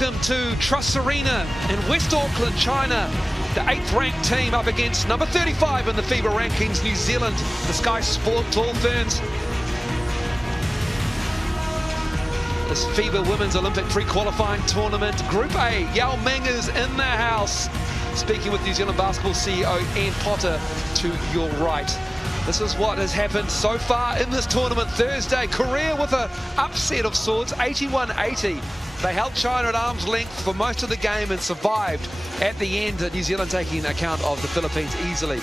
Welcome to Trust Arena in West Auckland, China. The 8th ranked team up against number 35 in the FIBA rankings, New Zealand, the Sky Sport Tall Ferns. This FIBA Women's Olympic pre-qualifying tournament, Group A, Yao Ming is in the house. Speaking with New Zealand Basketball CEO Ian Potter to your right. This is what has happened so far in this tournament. Thursday, Korea with an upset of sorts, 81-80. They held China at arm's length for most of the game and survived at the end. New Zealand taking account of the Philippines easily.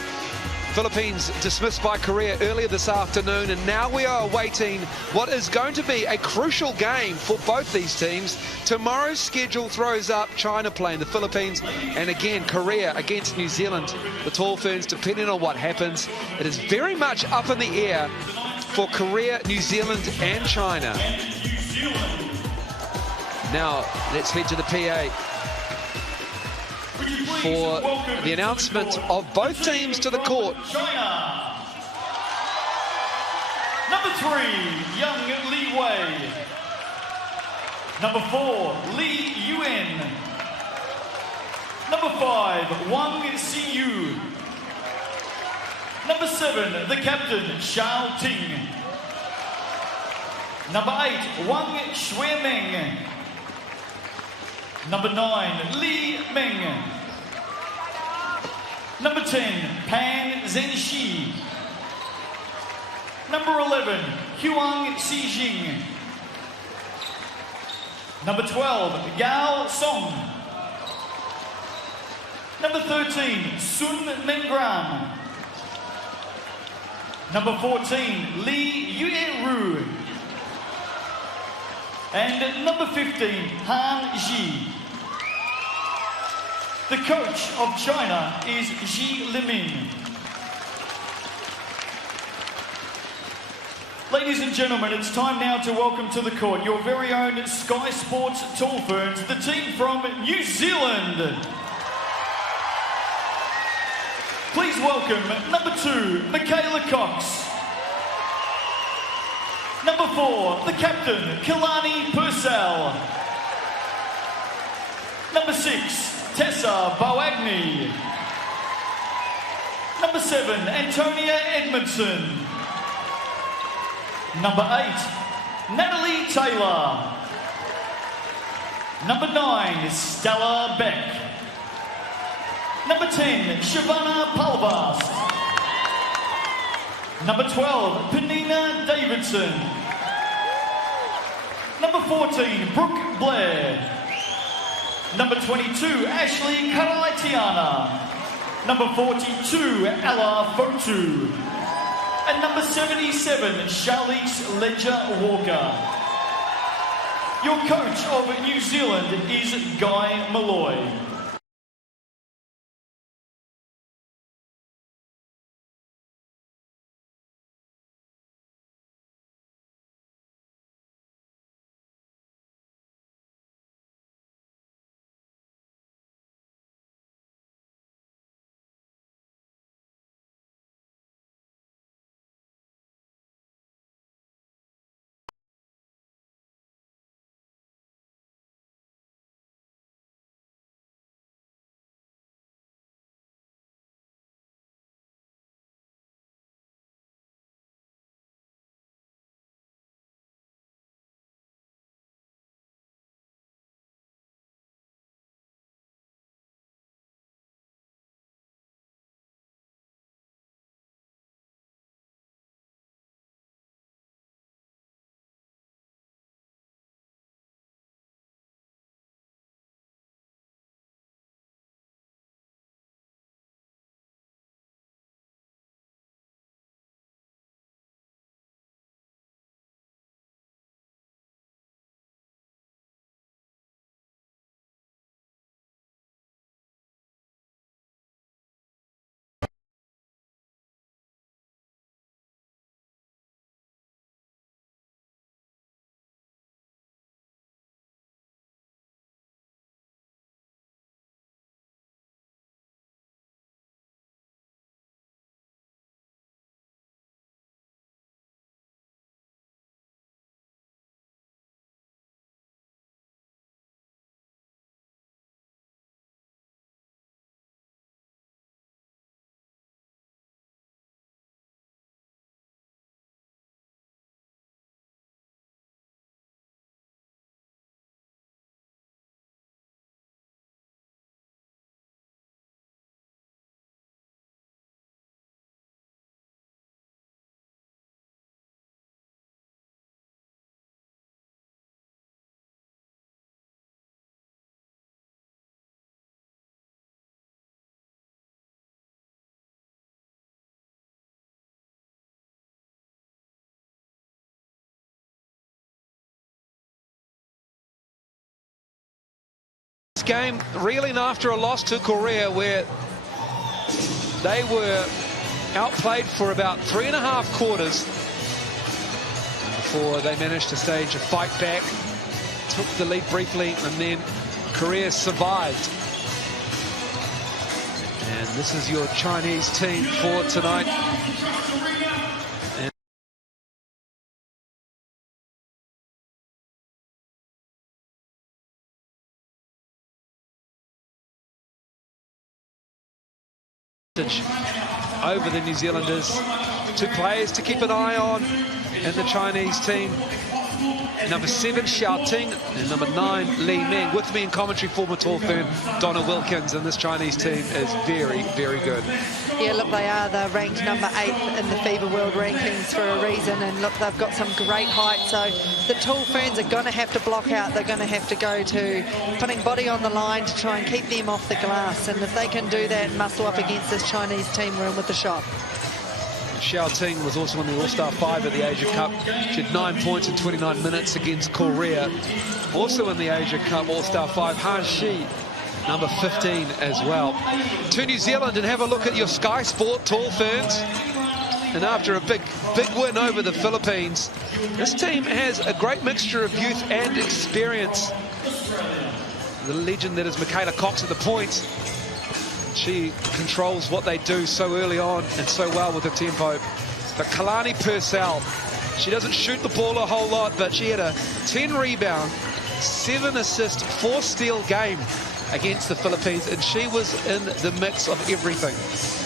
Philippines dismissed by Korea earlier this afternoon, and now we are awaiting what is going to be a crucial game for both these teams. Tomorrow's schedule throws up China playing the Philippines, and again Korea against New Zealand. The Tall Ferns, depending on what happens, it is very much up in the air for Korea, New Zealand and China. Now let's head to the PA for the announcement of both teams to the court. China. Number 3, Young Li Wei. Number 4, Li Yuan. Number 5, Wang Siyu. Number 7, the captain, Xiao Ting. Number 8, Wang Xuemeng. Number 9, Li Meng. Number 10, Pan Zhenxi. Number 11, Huang Xijing. Number 12, Gao Song. Number 13, Sun Mengran. Number 14, Li Yueru. And number 15, Han Ji. The coach of China is Xi Limin. Ladies and gentlemen, it's time now to welcome to the court your very own Sky Sports Tall Ferns, the team from New Zealand. Please welcome number 2, Michaela Cox. Number 4, the captain, Kalani Purcell. Number 6, Tessa Boagni. Number 7, Antonia Edmondson. Number 8, Natalie Taylor. Number 9, Stella Beck. Number 10, Shavana Palvast. Number 12, Penina Davidson. Number 14, Brooke Blair. Number 22, Ashley Karaitiana. Number 42, Ella Fotu. And number 77, Charlize Ledger-Walker. Your coach of New Zealand is Guy Malloy. game reeling after a loss to Korea, where they were outplayed for about 3.5 quarters before they managed to stage a fight back, took the lead briefly, and then Korea survived. And this is your Chinese team for tonight. Over the New Zealanders. 2 players to keep an eye on in the Chinese team. Number 7, Xiao Ting, and number 9, Li Meng. With me in commentary, former tall fern, Donna Wilkins, and this Chinese team is very, very good. Yeah, look, they're ranked number 8 in the FIBA World Rankings for a reason, and look, they've got some great height, so the tall ferns are going to have to block out. They're going to have to go to putting body on the line to try and keep them off the glass, and if they can do that and muscle up against this Chinese team, we're in with the shot. Xiao Ting was also in the All-Star 5 at the Asia Cup. She had 9 points in 29 minutes against Korea. Also in the Asia Cup All-Star 5, Han Shi, number 15 as well. To New Zealand, and have a look at your Sky Sport tall ferns. And after a big win over the Philippines, this team has a great mixture of youth and experience. The legend that is Michaela Cox at the point. She controls what they do so early on and so well with the tempo. But Kalani Purcell, she doesn't shoot the ball a whole lot, but she had a 10 rebound, 7 assist, 4 steal game against the Philippines, and she was in the mix of everything.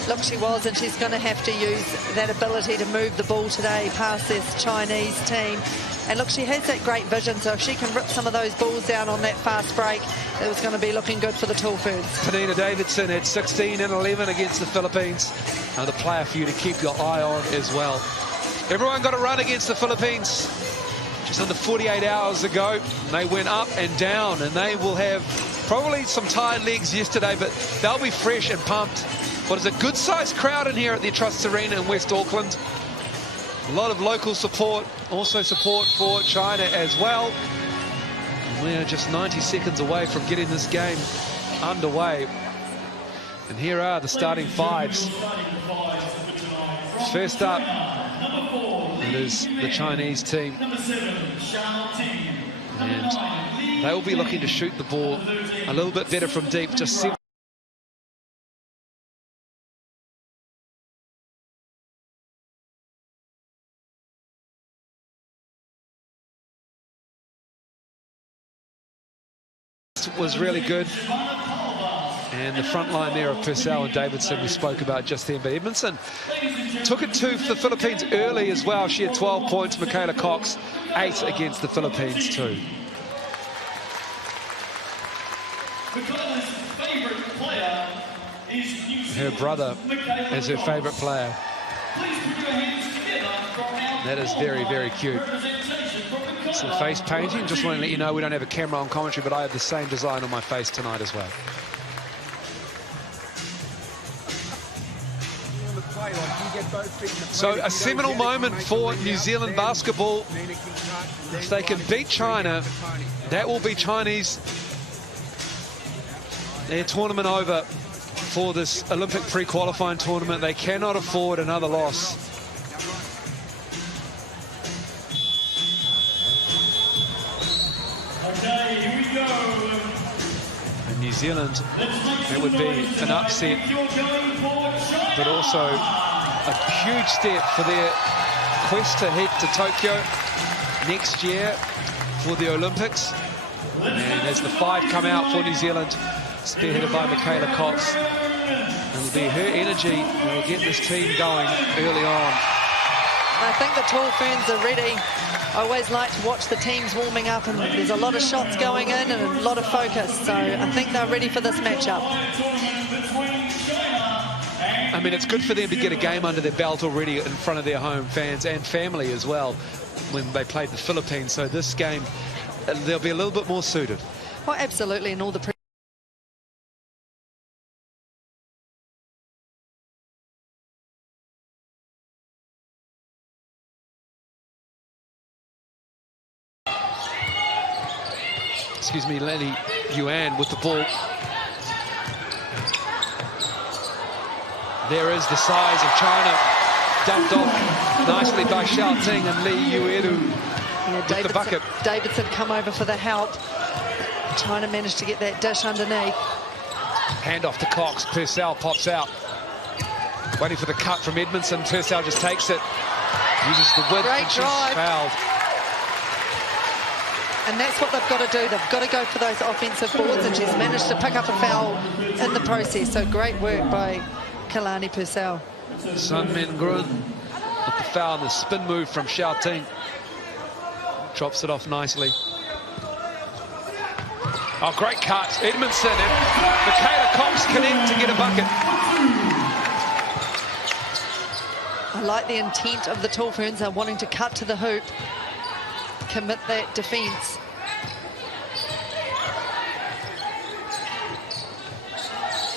Look, she was, and she's going to have to use that ability to move the ball today past this Chinese team. And look, she has that great vision, so if she can rip some of those balls down on that fast break, it was going to be looking good for the tall ferns. Penina Davidson had 16 and 11 against the Philippines. Another player for you to keep your eye on as well. Everyone got a run against the Philippines just under 48 hours ago. They went up and down, and they will have probably some tired legs yesterday, but they'll be fresh and pumped. What is a good-sized crowd in here at the Trust Arena in West Auckland. A lot of local support, also support for China as well. We're just 90 seconds away from getting this game underway. And here are the starting 5s. First up, it is the Chinese team. And they will be looking to shoot the ball a little bit better from deep. Just 7. Was really good, and the front line there of Purcell and Davidson we spoke about just then. But Edmondson took it to the Philippines early as well. She had 12 points. Michaela Cox 8 against the Philippines too. Her brother is her favourite player. That is very, very cute. Some face painting. Just want to let you know we don't have a camera on commentary, but I have the same design on my face tonight as well. So a seminal moment for New Zealand basketball. If they can beat China, that will be their tournament over for this Olympic pre-qualifying tournament. They cannot afford another loss. In New Zealand, it would be an upset, but also a huge step for their quest to head to Tokyo next year for the Olympics. And as the 5 come out for New Zealand, spearheaded by Michaela Cox, it'll be her energy that will get this team going early on. I think the tall ferns are ready. I always like to watch the teams warming up, and there's a lot of shots going in and a lot of focus, so I think they're ready for this matchup. I mean, it's good for them to get a game under their belt already in front of their home fans and family as well when they played the Philippines, so this game they'll be a little bit more suited. Well, absolutely, and all the excuse me, Li Yuan with the ball. There is the size of China, dumped off nicely by Xiao Ting and Li Yuan with the bucket. Davidson come over for the help. China managed to get that dish underneath. Hand off to Cox. Purcell pops out. Waiting for the cut from Edmondson. Purcell just takes it. Uses the width. Great drive. Fouled. And that's what they've got to do. They've got to go for those offensive boards, and she's managed to pick up a foul in the process. So great work by Kalani Purcell. Sun Min Grun with the foul and the spin move from Xiao Ting. Drops it off nicely. Oh, great cut. Edmondson and Michaela Cox connect to get a bucket. I like the intent of the Tall Ferns. They're wanting to cut to the hoop, commit that defence.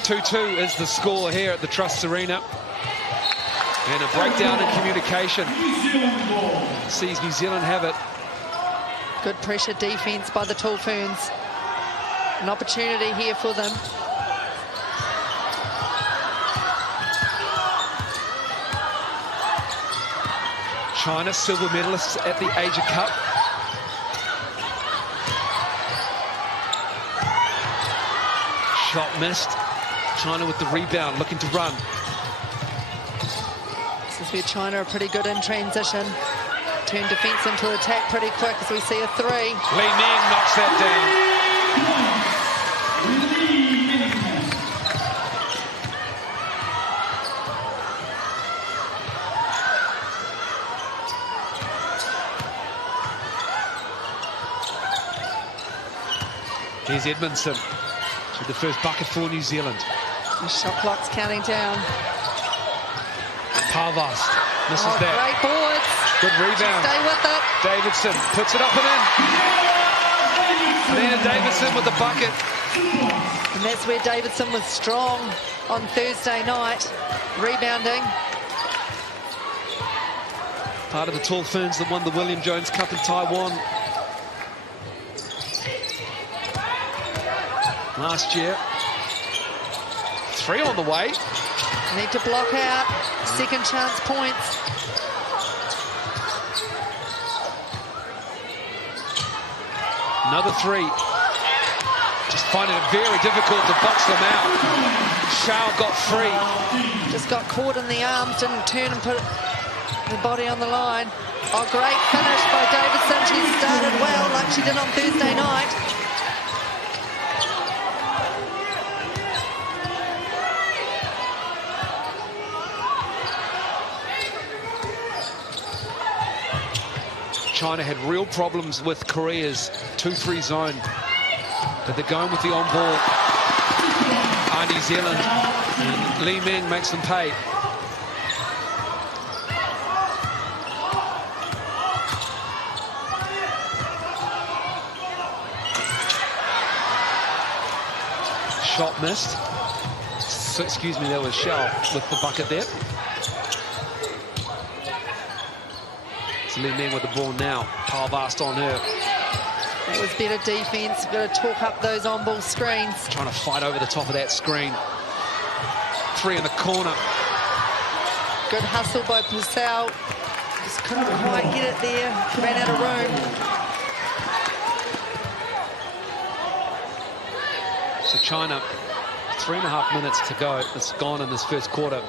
(2-2) is the score here at the Trust Arena. And a breakdown in communication. Sees New Zealand have it. Good pressure defence by the Tall Ferns. An opportunity here for them. China, silver medalists at the Asia Cup. Shot missed. China with the rebound, looking to run. This is where China are pretty good in transition. Turn defence into attack pretty quick as we see a three. Li Meng knocks that down. Here's Edmondson with the first bucket for New Zealand. The shot clock's counting down. Parvast misses that. Great boards. Good rebound. Stay with it. Davidson puts it up and in. Nina Davidson with the bucket. And that's where Davidson was strong on Thursday night, rebounding. Part of the Tall Ferns that won the William Jones Cup in Taiwan last year. Three on the way. Need to block out. Second chance points. Another three. Just finding it very difficult to box them out. Shao got free. Just got caught in the arms, didn't turn and put the body on the line. Oh, great finish by Davidson. She started well like she did on Thursday night. China had real problems with Korea's 2-3 zone, but they're going with the on-ball. New Zealand, and Li Meng makes them pay. Shot missed. So, excuse me, that was Shell with the bucket there. It's Li Meng with the ball now. Parvast on her. It was better defence. Got to talk up those on-ball screens. Trying to fight over the top of that screen. Three in the corner. Good hustle by Purcell. Just couldn't quite get it there. Ran out of room. So China, 3.5 minutes to go. It's gone in this first quarter.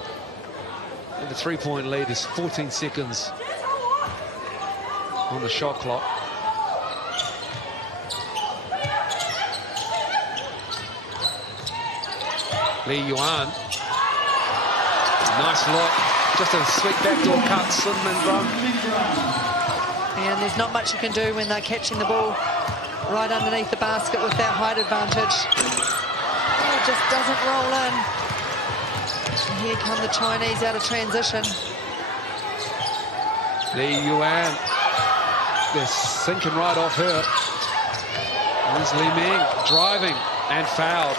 And the three-point lead is 14 seconds on the shot clock. Li Yuan. Nice look. Just a sweet backdoor cut. Sun Min Grun. And there's not much you can do when they're catching the ball right underneath the basket with that height advantage. Oh, it just doesn't roll in. And here come the Chinese out of transition. Li Yuan. They're sinking right off her. There's Li Meng driving and fouled.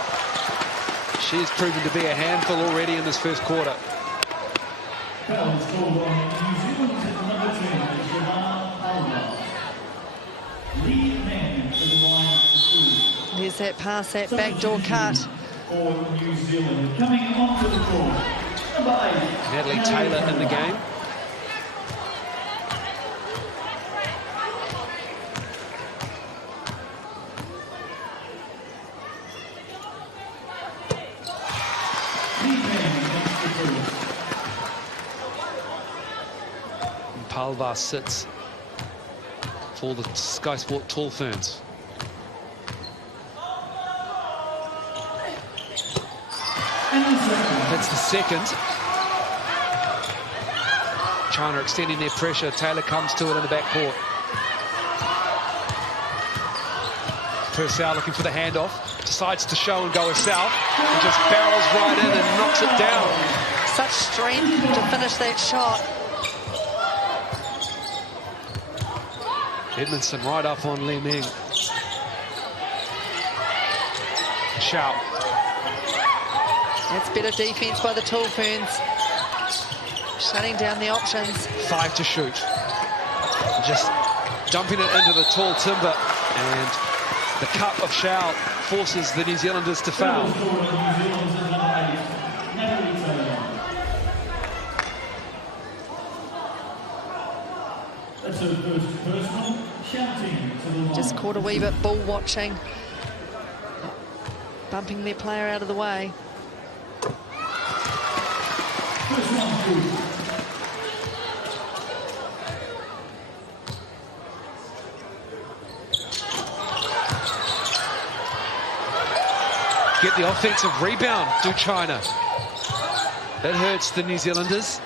She's proven to be a handful already in this first quarter. There's that pass, that backdoor cut. For New Zealand, coming onto the court, number 8. Natalie Taylor in the game. And Palvar sits for the Sky Sport Tall Ferns. That's the second. China extending their pressure. Taylor comes to it in the backcourt. Purcell looking for the handoff. Decides to show and go herself. And just barrels right in and knocks it down. Such strength to finish that shot. Edmondson right up on Li Ming. Shout. That's better defense by the Tall Ferns. Shutting down the options. 5 to shoot. Just dumping it into the tall timber, and the cut of Shao forces the New Zealanders to foul. Just caught a wee bit ball watching. Bumping their player out of the way. Get the offensive rebound, do China. That hurts the New Zealanders.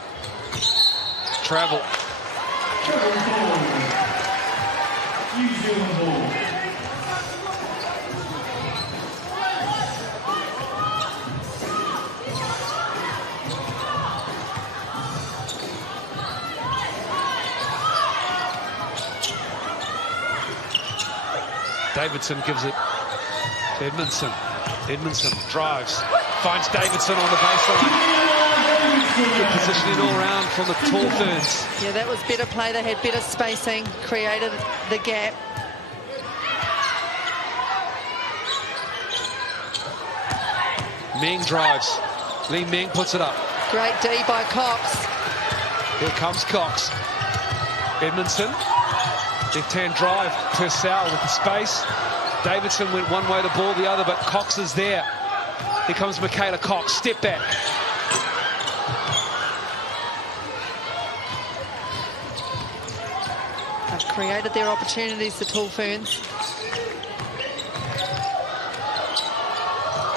Travel. New Zealand ball. Davidson gives it to Edmondson. Edmondson drives, finds Davidson on the baseline. Good positioning all round from the Tall Ferns. Yeah, that was better play. They had better spacing, created the gap. Meng drives. Li Meng puts it up. Great D by Cox. Here comes Cox. Edmondson. Left-hand drive. Purcell with the space. Davidson went one way, the ball the other, but Cox is there. Here comes Michaela Cox. Step back. They've created their opportunities, the Tall Ferns.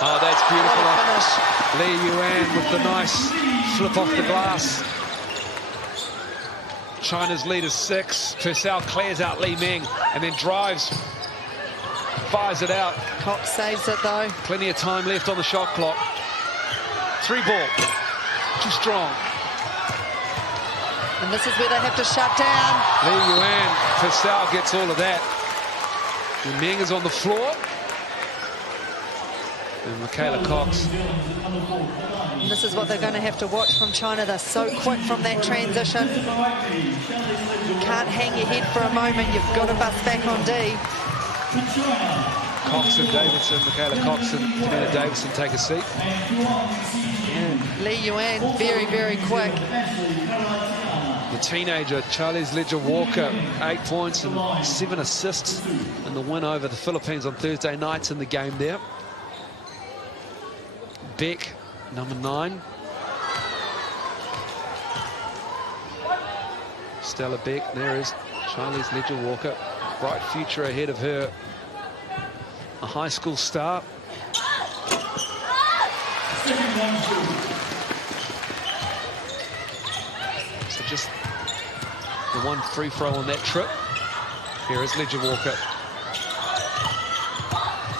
Oh, that's beautiful. What a finish. Li Yuan with the nice flip off the glass. China's lead is 6. Purcell clears out Li Meng and then drives. Fires it out. Cox saves it though. Plenty of time left on the shot clock. 3 ball. Too strong. And this is where they have to shut down. Li Yuan. Purcell gets all of that. Li Meng is on the floor. And Michaela Cox. And this is what they're going to have to watch from China. They're so quick from that transition. You can't hang your head for a moment. You've got to bust back on D. Cox and Davidson, Michaela Cox and Tamina Davidson take a seat. Yeah. Li Yuan, very, very quick. The teenager, Charlize Ledger-Walker, 8 points and 7 assists in the win over the Philippines on Thursday nights in the game there. Beck, number 9. Stella Beck, there is Charlize Ledger-Walker. Bright future ahead of her. A high school star. So just the one free throw on that trip. Here is Ledger-Walker.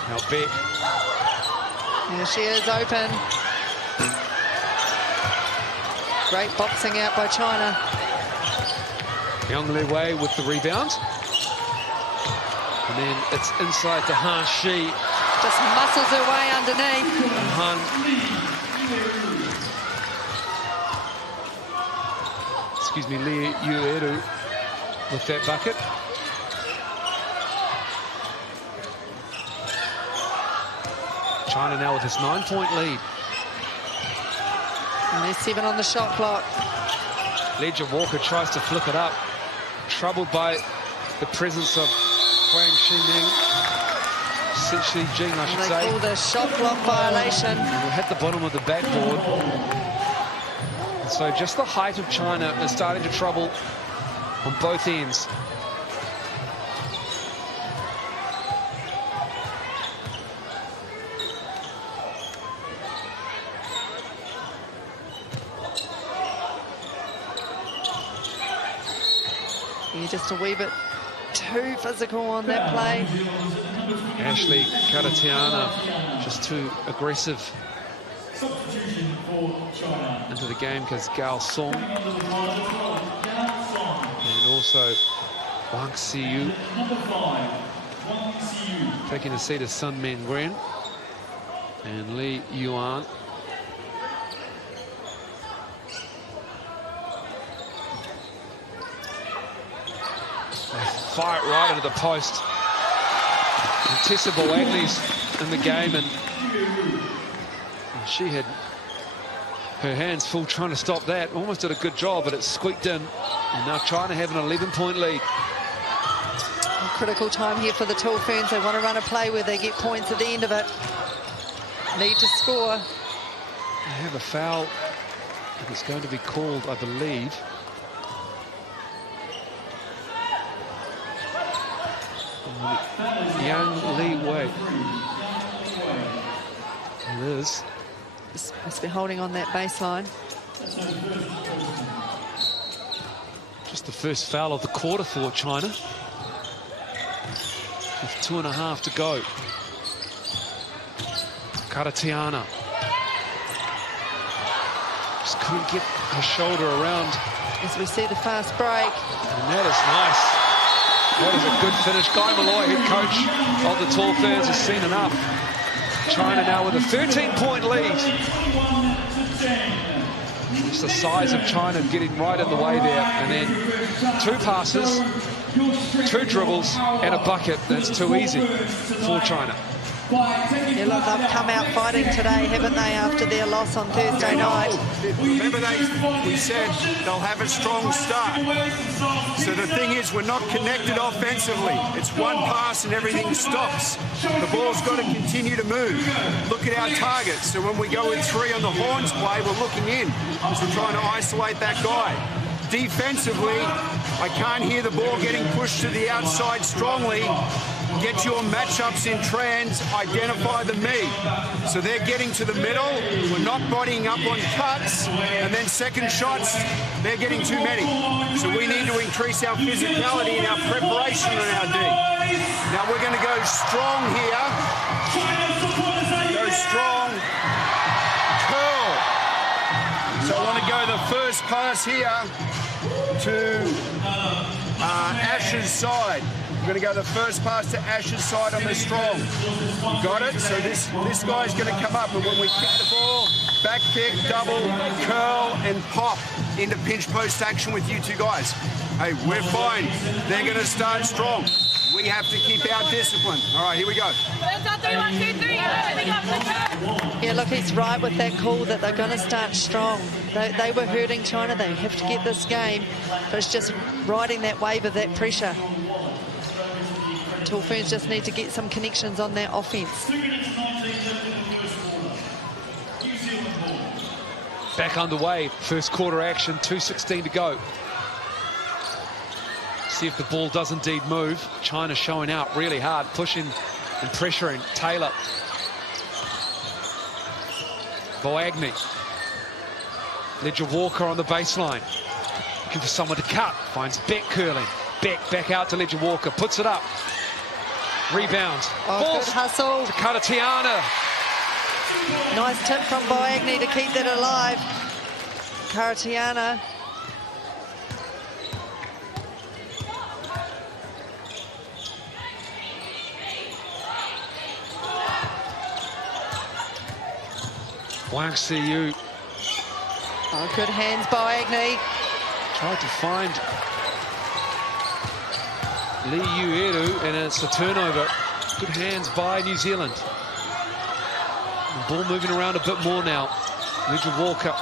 Now Beck. Here she is, open. Great boxing out by China. Yang Li Wei with the rebound. And then it's inside to Han Shi. Just muscles her way underneath. And Han. Excuse me, Li Yueru with that bucket. China now with this 9-point lead. And there's 7 on the shot clock. Ledger Walker tries to flip it up. Troubled by the presence of Huang Shijing, I should say. They call the shot clock violation. We'll hit the bottom of the backboard. And so just the height of China is starting to trouble on both ends. You're just a wee bit too physical on that play. Ashley Karatiana just too aggressive into the game because Gao Song and also Wang Siyu taking a seat of Sun Min Gren and Li Yuan. Fire it right into the post. And Tessa Boagni's in the game, and she had her hands full trying to stop that. Almost did a good job, but it squeaked in. And now China have an 11-point lead. A critical time here for the Tall Ferns. They want to run a play where they get points at the end of it. Need to score. They have a foul. It's going to be called, I believe. Yang Li Wei. It is. Must be holding on that baseline. Just the first foul of the quarter for China. With 2.5 to go. Karatiana. Just couldn't get her shoulder around. As we see the fast break. And that is nice. That is a good finish. Guy Malloy, head coach of the Tall Ferns, has seen enough. China now with a 13-point lead. Just the size of China getting right in the way there. And then 2 passes, 2 dribbles, and a bucket. That's too easy for China. Yeah, look, they've come out fighting today, haven't they, after their loss on Thursday night? Remember, we said they'll have a strong start. So the thing is, we're not connected offensively. It's one pass and everything stops. The ball's got to continue to move. Look at our targets. So when we go with 3 on the horns play, we're looking in because we're trying to isolate that guy. Defensively, I can't hear the ball getting pushed to the outside strongly. Get your matchups in trans, identify the me. So they're getting to the middle, we're not bodying up on cuts, and then second shots, they're getting too many. So we need to increase our physicality and our preparation on our D. Now we're going to go strong here. Go strong. Curl. So I want to go the first pass here to Ash's side. We're going to go the first pass to Ash's side on the strong. Got it? So this guy's going to come up, and when we kick the ball, back pick, double, curl, and pop into pinch post action with you 2 guys. Hey, we're fine. They're going to start strong. We have to keep our discipline. All right, here we go. 3, 1, 2, 3. Yeah, look, he's right with that call that they're going to start strong. They were hurting China. They have to get this game, but it's just riding that wave of that pressure. Tall Ferns just need to get some connections on their offense. Back underway, first quarter action, 2:16 to go. See if the ball does indeed move. China showing out really hard, pushing and pressuring Taylor. Boagni. Ledger Walker on the baseline. Looking for someone to cut. Finds Beck curling. Beck back out to Ledger Walker. Puts it up. Rebound. Oh, good hustle. To Karatiana. Nice tip from Boagni to keep that alive. Karatiana. Wang Siyu. Oh, good hands, Boagni. Tried to find Li Yueru, and it's a turnover. Good hands by New Zealand. The ball moving around a bit more now. Nigel Walker.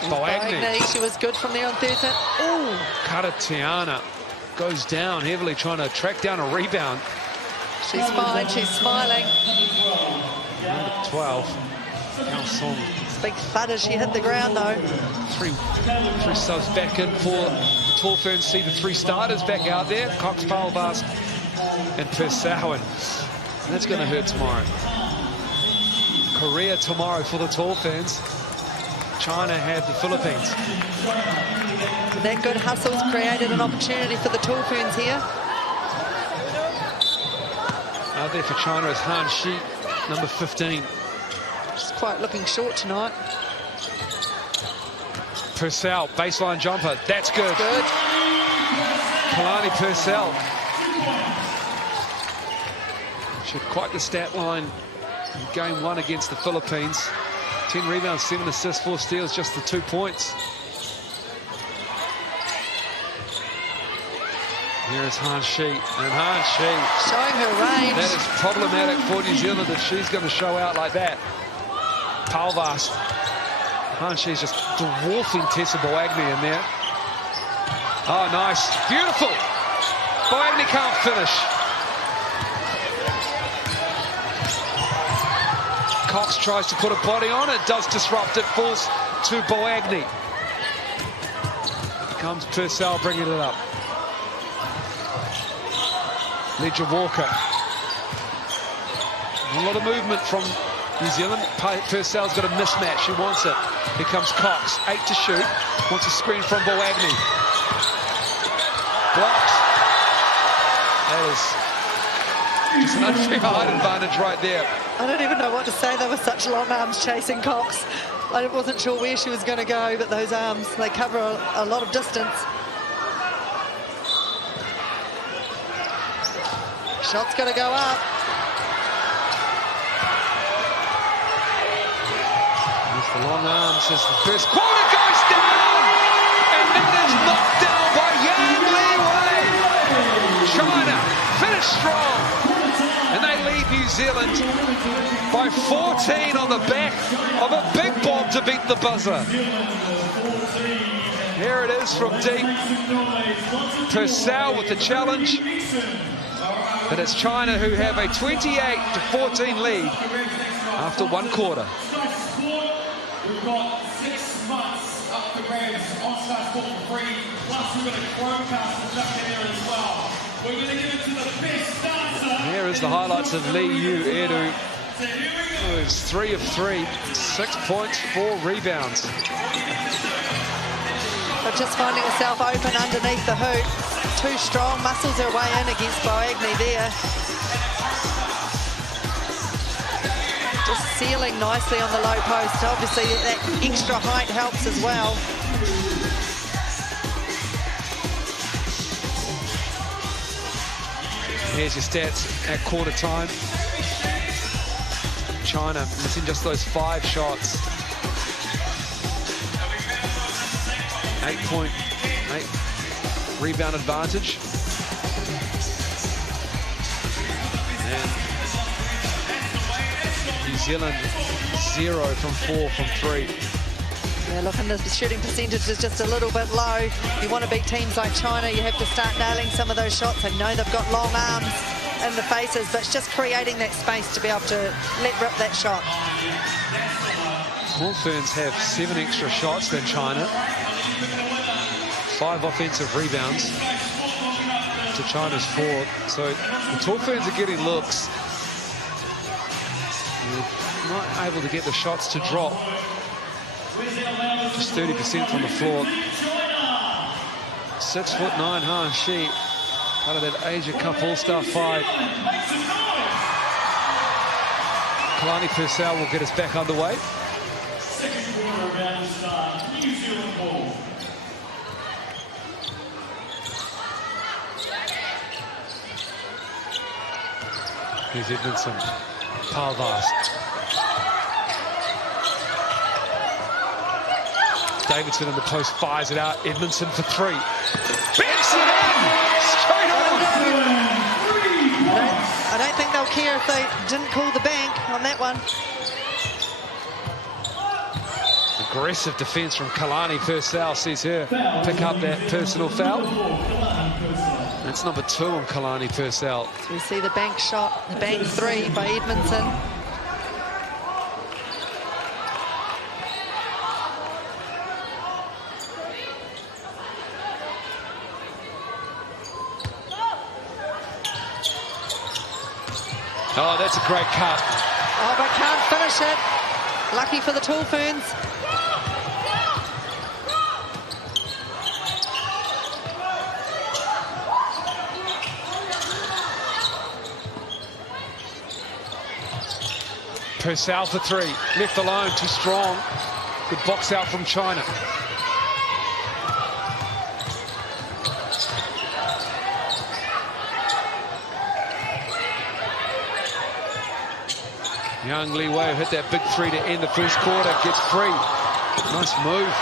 Boagni, she was good from there on third set. Oh, Karatiana goes down heavily, trying to track down a rebound. She's fine, she's smiling. Number 12, Yao Song. Big thud as she hit the ground, though. Three subs back in for the Tall Ferns. See the three starters back out there. Cox, Palvast, and Purcell. And that's going to hurt tomorrow. Korea tomorrow for the Tall Ferns. China had the Philippines. That good hustle's created an opportunity for the Tall Ferns here. Out there for China is Han Shi, number 15. She's quite looking short tonight. Purcell, baseline jumper. That's good. Good. Kalani Purcell. She had quite the stat line in game one against the Philippines. 10 rebounds, 7 assists, 4 steals, just the 2 points. Here is Han Shi, and Han Shi showing her range. That is problematic for New Zealand if she's going to show out like that. Palvast. Han Shi's just dwarfing Tessa Boagni in there. Oh, nice. Beautiful. Boagni can't finish. Cox tries to put a body on it, does disrupt it, falls to Boagni. Comes Purcell bringing it up. Ledger Walker. A lot of movement from New Zealand. Purcell's got a mismatch. She wants it. Here comes Cox. 8 to shoot. Wants a screen from Boagni. Blocks. That is just an unfair height advantage right there. I don't even know what to say. There were such long arms chasing Cox. I wasn't sure where she was going to go, but those arms, they cover a lot of distance. Shot's got to go up. With the long arms as the first quarter goes down, and that is knocked down by Yang Li Wei. China finished strong, and they lead New Zealand by 14 on the back of a big bomb to beat the buzzer. Here it is from deep. Purcell with the challenge. And it's China who have a 28-14 lead after one quarter. We've got 6 months up the grams on Sky Sport for free. Plus we've got a Chromecast production there as well. We're going to give it to the best dancer. Here is the highlights of Lee Yu Edu. Who is 3 of 3, 6 points, 4 rebounds. But just finding herself open underneath the hoop. Too strong, muscles her way in against Boagni there. Just sealing nicely on the low post. Obviously that extra height helps as well. Here's your stats at quarter time. China missing just those 5 shots. 8.8 rebound advantage. And New Zealand 0 from 4 from 3. Yeah, look, and the shooting percentage is just a little bit low. You want to beat teams like China, you have to start nailing some of those shots. I know they've got long arms in the faces, but it's just creating that space to be able to let rip that shot. Tall Ferns have 7 extra shots than China. 5 offensive rebounds to China's 4. So the Tall Ferns are getting looks. They're not able to get the shots to drop. Just 30% from the floor. 6'9" Han Shi, part of that Asia Cup All-Star fight. Kalani Purcell will get us back underway. Second quarter about to start. New Zealand ball. Here's Edmondson. Palvast. Davidson in the post fires it out. Edmondson for 3. Banks it in! Straight on! I don't think they'll care if they didn't call the bank on that one. Aggressive defence from Kalani. First foul sees her pick up that personal foul. That's number 2 on Kalani, first foul. So we see the bank shot, the bank 3 by Edmondson. Oh, that's a great cut. Oh, but can't finish it. Lucky for the Tall Ferns. Purcell for 3. Left alone, too strong. Good box out from China. Young Li Wei hit that big 3 to end the first quarter. Gets free. Nice move.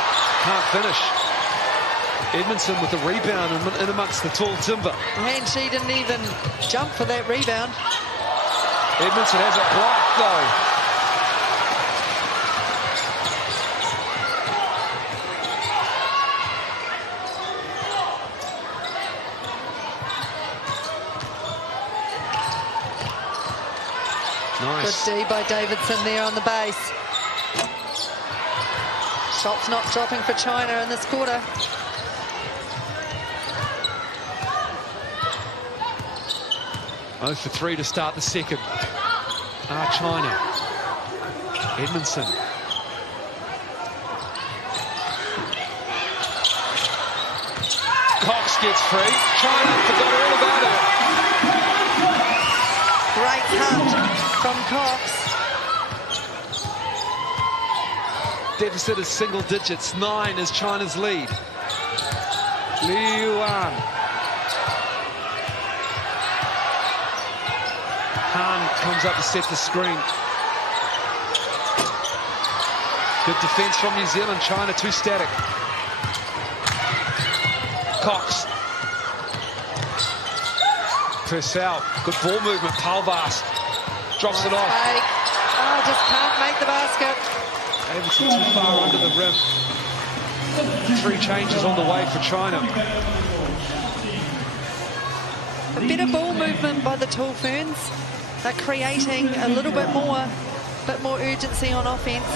Can't finish. Edmondson with the rebound in amongst the tall timber. And she didn't even jump for that rebound. Edmondson has it blocked though. Nice. Good D by Davidson there on the base. Shots not dropping for China in this quarter. Oh for 3 to start the second. China. Edmondson. Cox gets free. China forgot all about it. Great hunt from Cox. Deficit is single digits. 9 is China's lead. Li Yuan. Han comes up to set the screen. Good defense from New Zealand. China too static. Cox. Purcell. Good ball movement. Palvas drops it off. Fake. Oh, just can't make the basket. Davidson too far under the rim. 3 changes on the way for China. A better ball movement by the Tall Ferns. They're creating a little bit more urgency on offense.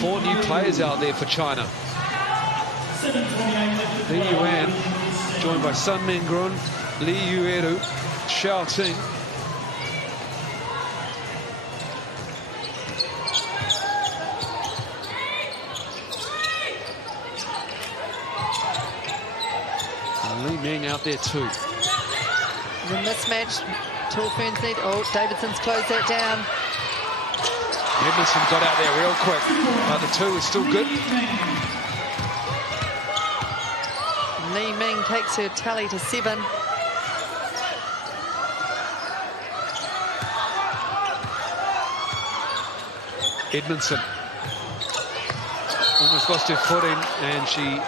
4 new players out there for China. Li Yuan, joined by Sun Mingrun, Li Yueru, Xiao Ting. And Li Ming out there too. The mismatch, Tall Ferns need. Oh, Davidson's closed that down. Edmondson got out there real quick, but the 2 is still good. Li Ming takes her tally to 7. Edmondson almost lost her footing, and she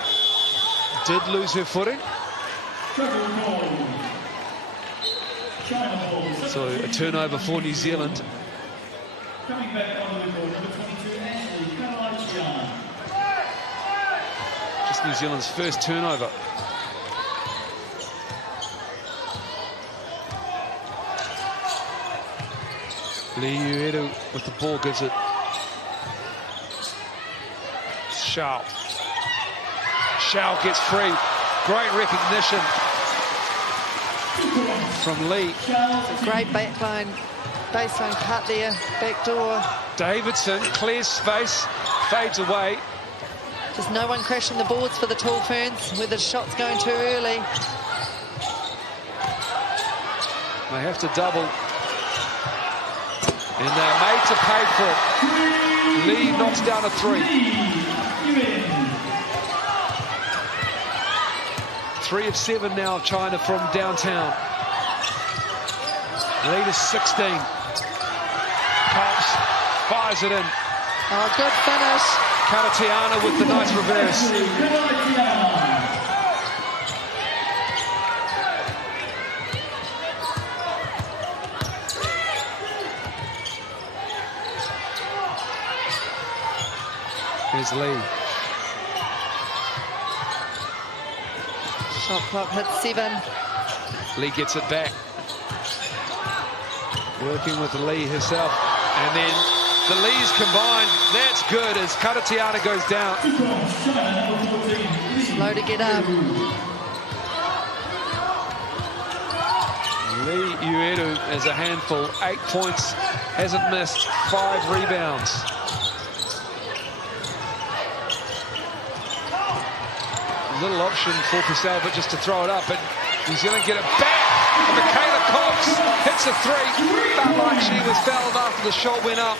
did lose her footing. So a turnover for New Zealand. Coming back on the board, number 22, Ashley Kalani. Just New Zealand's first turnover. Li Yueru with the ball, gives it. Xiao. Xiao gets free. Great recognition from Li. It's a great baseline cut there, back door. Davidson clears space, fades away. There's no one crashing the boards for the Tall Ferns, where the shot's going too early. They have to double. And they're made to pay for it. Li knocks down a 3. 3 of 7 now, China from downtown. Lead is 16. Cox fires it in. Oh, good finish. Karatiana with the nice reverse. Here's Lee. Shot clock hits 7. Lee gets it back. Working with Lee herself. And then the Lees combined. That's good as Karatiana goes down. Slow to get up. Lee Uedu is a handful. 8 points. Hasn't missed. 5 rebounds. Little option for Purcell, but just to throw it up. But New Zealand get it back. Michaela Cox hits a 3. Felt like she was fouled after the shot went up.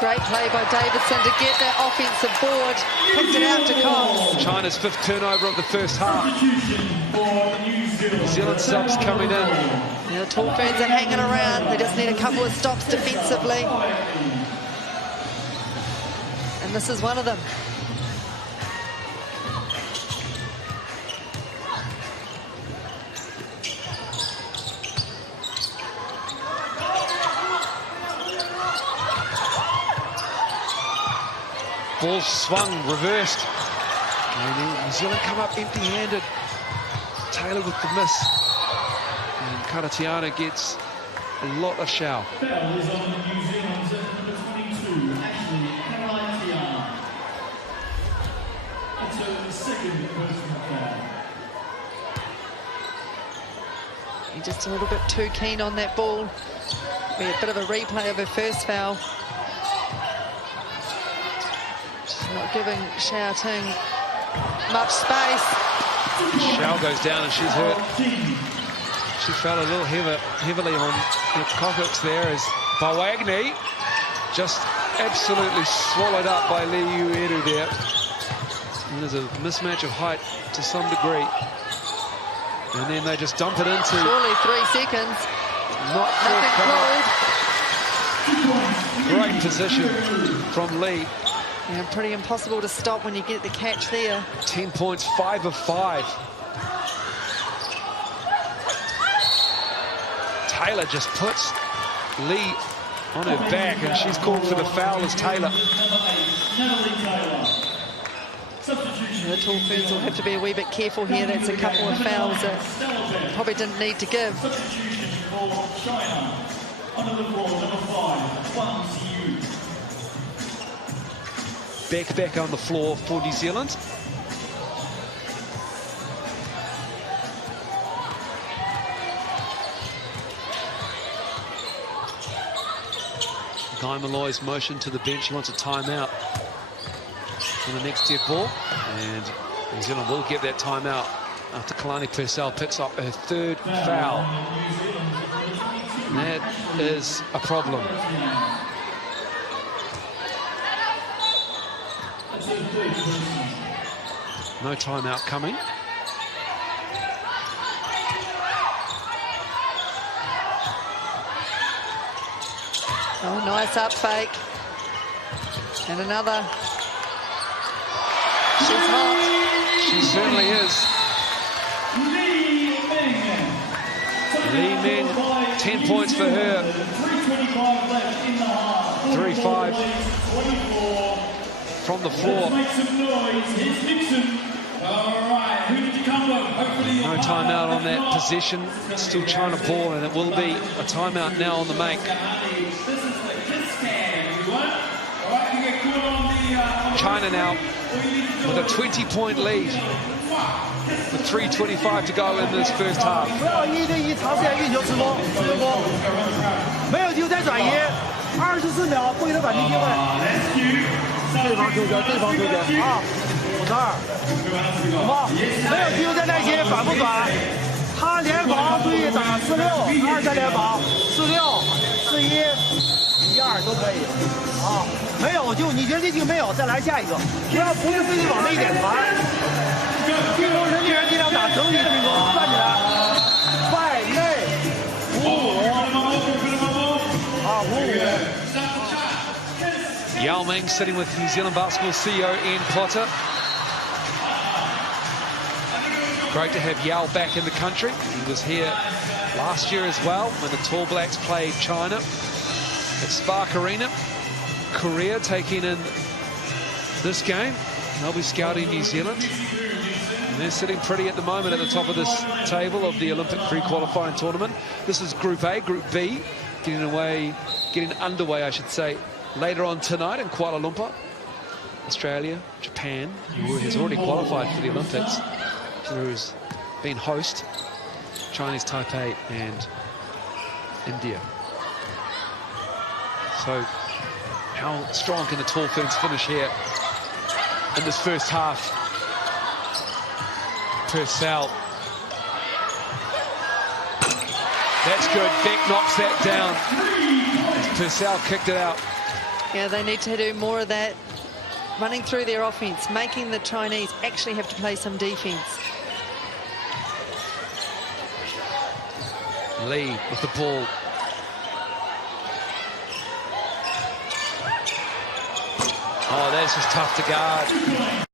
Great play by Davidson to get that offensive board. Kicked it out to Cox. China's 5th turnover of the first half. New Zealand subs coming in. Yeah, the tall ferns are hanging around. They just need a couple of stops defensively. And this is one of them. Ball swung, reversed. And then New Zealand come up empty-handed. Taylor with the miss. And Karatiana gets a lot of shout. Foul is on New Zealand's number 22, Ashley Karatiana. That's her second personal foul. He's just a little bit too keen on that ball. Be a bit of a replay of her first foul. Not giving Xiao Ting much space. Xiao goes down and she's hurt. She fell a little heavily on the Cockocks there as Bawagni just absolutely swallowed up by Lee Uedu there. And there's a mismatch of height to some degree. And then they just dump it into... Surely 3 seconds. Not Nothing close. Great position from Lee. Yeah, pretty impossible to stop when you get the catch there. 10 points, 5 of 5. Taylor just puts Lee on her back, and she's called for the foul as Taylor. The tall ferns will have to be a wee bit careful here. That's a couple of fouls that probably didn't need to give. Substitution for China. Under the ball, number 5, Wang Ziyu. Beck back on the floor for New Zealand. Guy Malloy's motion to the bench. He wants a timeout on the next dead ball. And New Zealand will get that timeout after Kalani Purcell picks up her 3rd foul. And that is a problem. No timeout coming. Oh, nice up fake. And another. She's hot. She certainly is. Lee Meng, 10 points for her. 3:25 left in the half. 3-5 from the floor. Make some noise. Here's Nixon. All right, who did you come with? Hopefully No timeout on that possession. Still China ball, and it will be a timeout now on the make. This is the kiss cam, everyone. All right, you get caught on the... China now with a 20-point lead with 3:25 to go in this first half. 不要1对1长时间运球吃攻，吃攻，没有球再转移，24秒不给他反击机会。对方球权，对方球权啊，52，好吗？没有机会再耐心，反复转。他联防注意打46，23联防46，41，12都可以啊。没有就你觉得这局没有，再来下一个，不是非得往那一点传。进攻人地人尽量打整体进攻，站起来，外内55啊55。 Yao Ming sitting with New Zealand basketball CEO Ian Potter. Great to have Yao back in the country. He was here last year as well when the Tall Blacks played China at Spark Arena. Korea taking in this game. They'll be scouting New Zealand. And they're sitting pretty at the moment at the top of this table of the Olympic pre-qualifying tournament. This is Group A. Group B getting underway, I should say, later on tonight in Kuala Lumpur. Australia, Japan, who has already qualified for the Olympics, who's been host, Chinese Taipei and India. So how strong can the tall ferns finish here in this first half? Purcell. That's good. Beck knocks that down. Purcell kicked it out. Yeah, they need to do more of that, running through their offense, making the Chinese actually have to play some defense. Lee with the ball. Oh, that's just tough to guard.